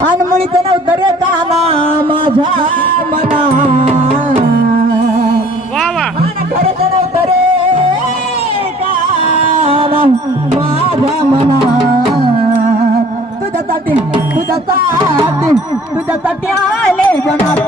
अनमुळीत नव्हतं रे कामा माझ्या मना नव्हतं रे कामा माझ्या मना तुझ्यासाठी तुझ्यासाठी तुझ्यासाठी आले जनात.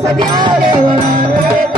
cosa tiene,